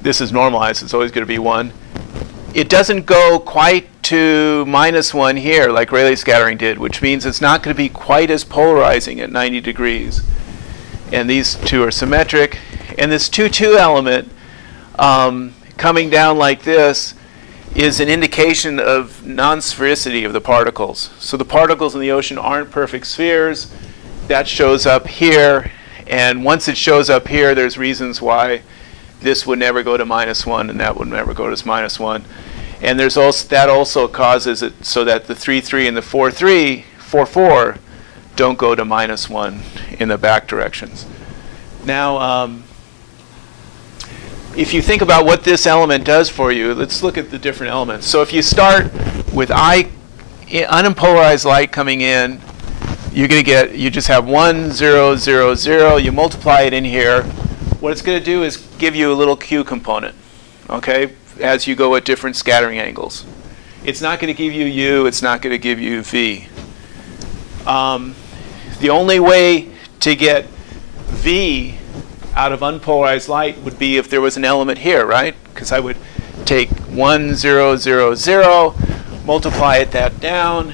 this is normalized. It's always going to be 1. It doesn't go quite to -1 here like Rayleigh scattering did, which means it's not going to be quite as polarizing at 90 degrees. And these two are symmetric. And this 2,2 element coming down like this is an indication of non-sphericity of the particles. So the particles in the ocean aren't perfect spheres. That shows up here. And once it shows up here, there's reasons why this would never go to -1 and that would never go to -1. And there's also, that also causes it so that the 3, 3 and the 4, 3, 4, 4 don't go to -1 in the back directions. Now, if you think about what this element does for you, let's look at the different elements. So if you start with unpolarized light coming in, you're going to get, you just have 1, 0, 0, 0. You multiply it in here. What it's going to do is give you a little Q component, okay, as you go at different scattering angles. It's not going to give you U. It's not going to give you V. The only way to get V out of unpolarized light would be if there was an element here, right? Because I would take 1, 0, 0, 0, multiply that down.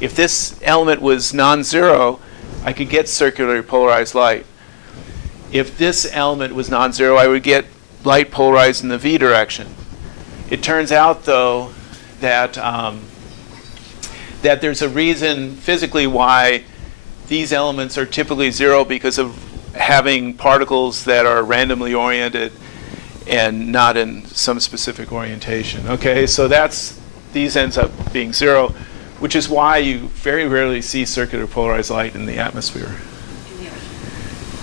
If this element was non-zero, I could get circular polarized light. If this element was non-zero, I would get light polarized in the V direction. It turns out, though, that, that there's a reason physically why these elements are typically 0 because of having particles that are randomly oriented and not in some specific orientation. Okay, so these ends up being 0, which is why you very rarely see circular polarized light in the atmosphere.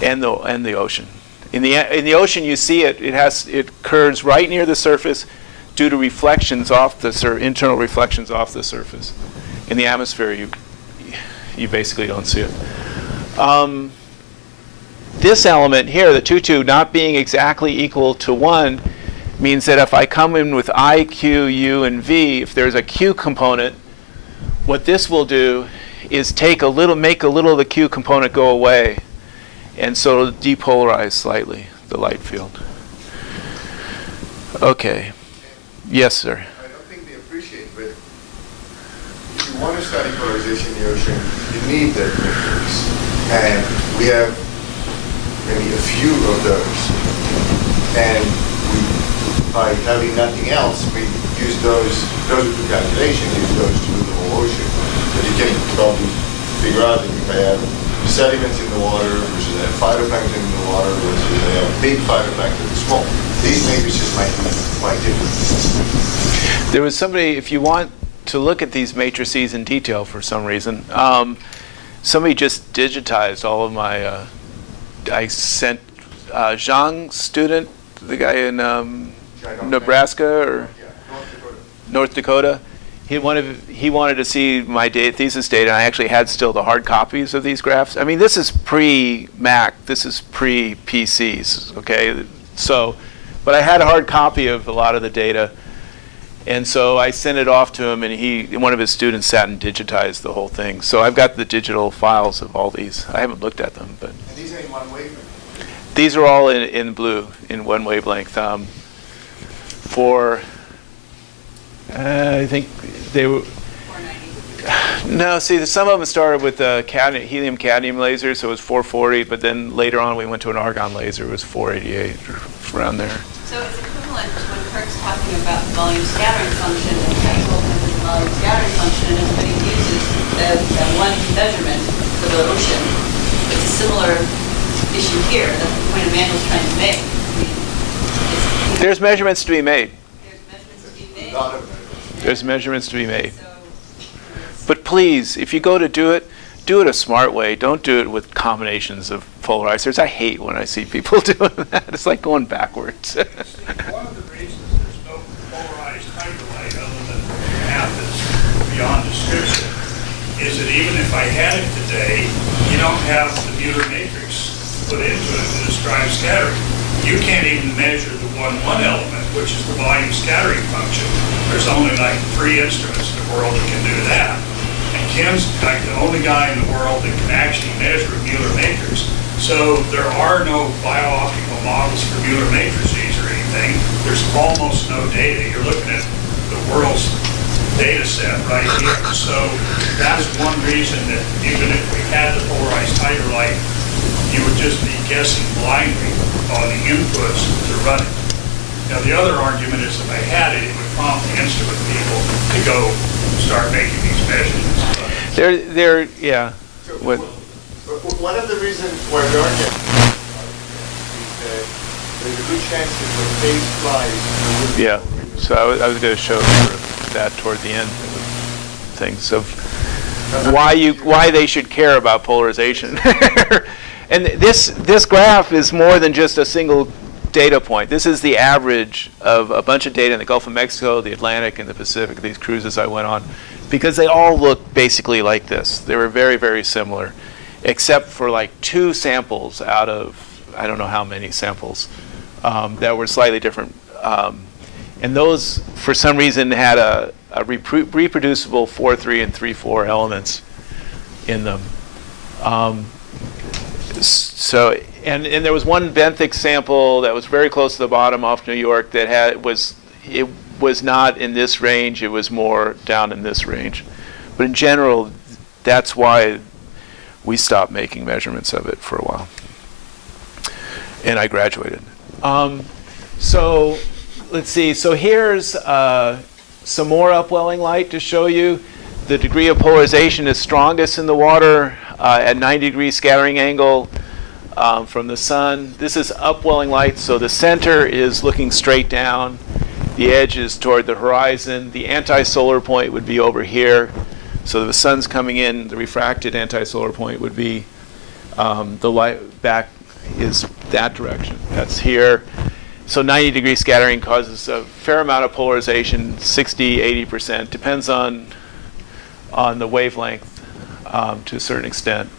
In the ocean. And the ocean. In the ocean, you see it. It occurs right near the surface due to reflections off the internal reflections off the surface. In the atmosphere, you basically don't see it. This element here, the 2, 2, not being exactly equal to 1, means that if I come in with I, Q, U, and V, if there's a Q component, what this will do is make a little of the Q component go away. And so it'll depolarize slightly the light field. Okay. Yes, sir. I don't think they appreciate, but if you want to study polarization in the ocean, you need that matrix. And we have maybe a few of those. And by having nothing else, we use those to calculation, use those to do the whole ocean. But you can probably figure out that if I have sediments in the water versus I have phytoplankton in the water versus I have big phytoplankton and small, these matrices might be quite different. There was somebody, if you want to look at these matrices in detail for some reason, somebody just digitized all of my, I sent Zhang student, the guy in Nebraska or North Dakota. He wanted to see my thesis data, and I actually had still the hard copies of these graphs. I mean, this is pre-Mac. This is pre-PCs, okay? So, but I had a hard copy of a lot of the data, and so I sent it off to him, and one of his students sat and digitized the whole thing. So I've got the digital files of all these. I haven't looked at them, but. And these are in one wavelength? These are all in blue, in one wavelength. I think they were. 490. No, see, some of them started with helium-cadmium lasers, so it was 440, but then later on we went to an argon laser, it was 488, or around there. So it's equivalent to when Kirk's talking about the volume scattering function, and Maxwell comes with the volume scattering function, and everybody uses that one measurement for the ocean. It's a similar issue here, that's the point Emmanuel's trying to make. I mean, there's measurements to be made. There's measurements to be made. There's measurements to be made. So But please, if you go to do it a smart way. Don't do it with combinations of polarizers. I hate when I see people doing that. It's like going backwards. One of the reasons there's no polarized hydrolite other than half that's beyond description is that even if I had it today, you don't have the Mueller Matrix put into it to describe scattering. You can't even measure the 1-1 element, which is the volume scattering function. There's only like 3 instruments in the world that can do that. And Kim's like the only guy in the world that can actually measure a Mueller Matrix. So there are no biooptical models for Mueller matrices or anything. There's almost no data. You're looking at the world's data set right here. So that's one reason that even if we had the polarized hydrolite, you would just be guessing blindly on the inputs to run it. Now the other argument is if I had it, it would prompt the instrument people to go start making these measurements. Yeah. So one of the reasons why we are getting is that there's a good chance that when phase flies, yeah. So I was going to show sort of that toward the end of things of why they should care about polarization. And this graph is more than just a single data point. This is the average of a bunch of data in the Gulf of Mexico, the Atlantic, and the Pacific, these cruises I went on, because they all look basically like this. They were very, very similar, except for like 2 samples out of, I don't know how many samples, that were slightly different. And those, for some reason, had a reproducible 4-3 and 3-4 elements in them. So, and there was one benthic sample that was very close to the bottom off New York that it was not in this range, it was more down in this range. But in general, that's why we stopped making measurements of it for a while. And I graduated. So let's see, so here's some more upwelling light to show you. The degree of polarization is strongest in the water at 90-degree scattering angle from the sun. This is upwelling light, so the center is looking straight down. The edge is toward the horizon. The anti-solar point would be over here. So the sun's coming in, the refracted anti-solar point would be the light back is that direction. That's here. So 90-degree scattering causes a fair amount of polarization, 60, 80%. Depends on the wavelength to a certain extent.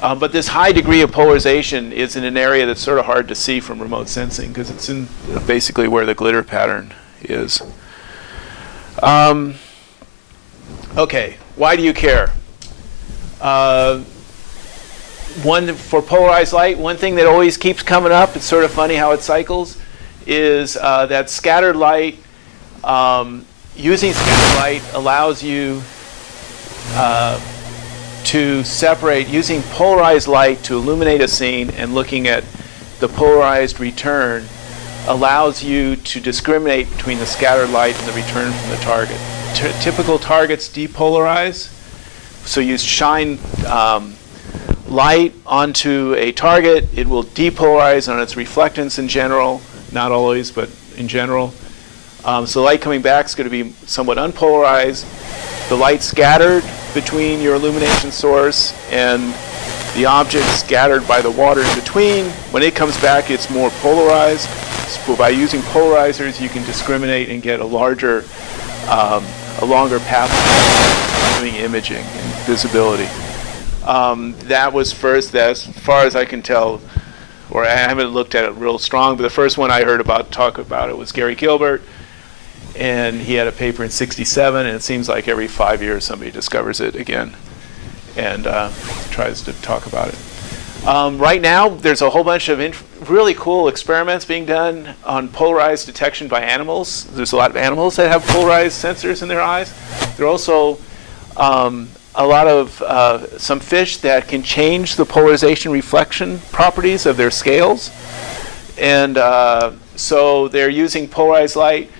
But this high degree of polarization is in an area that's sort of hard to see from remote sensing because it's in basically where the glitter pattern is. Okay, why do you care? For polarized light, one thing that always keeps coming up, it's sort of funny how it cycles, is that scattered light, using scattered light allows you to separate, using polarized light to illuminate a scene and looking at the polarized return allows you to discriminate between the scattered light and the return from the target. Typical targets depolarize, so you shine light onto a target, it will depolarize on its reflectance in general, not always, but in general. So light coming back is going to be somewhat unpolarized. The light scattered between your illumination source and the object scattered by the water in between. When it comes back, it's more polarized. So by using polarizers, you can discriminate and get a longer path doing imaging and visibility. That was first, as far as I can tell, or I haven't looked at it real strong, but the first one I heard talk about it was Gary Gilbert. And he had a paper in '67, and it seems like every 5 years somebody discovers it again and tries to talk about it. Right now, there's a whole bunch of really cool experiments being done on polarized detection by animals. There's a lot of animals that have polarized sensors in their eyes. There are also a lot of some fish that can change the polarization reflection properties of their scales. And so they're using polarized light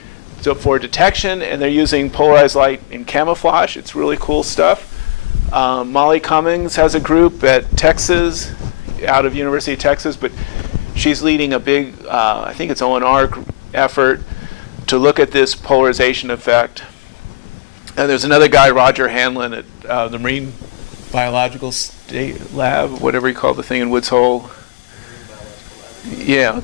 for detection, and they're using polarized light in camouflage. It's really cool stuff. Molly Cummings has a group at Texas, out of University of Texas, but she's leading a big, I think it's ONR effort to look at this polarization effect. there's another guy, Roger Hanlon, at the Marine Biological State Lab, whatever he called the thing in Woods Hole. Yeah,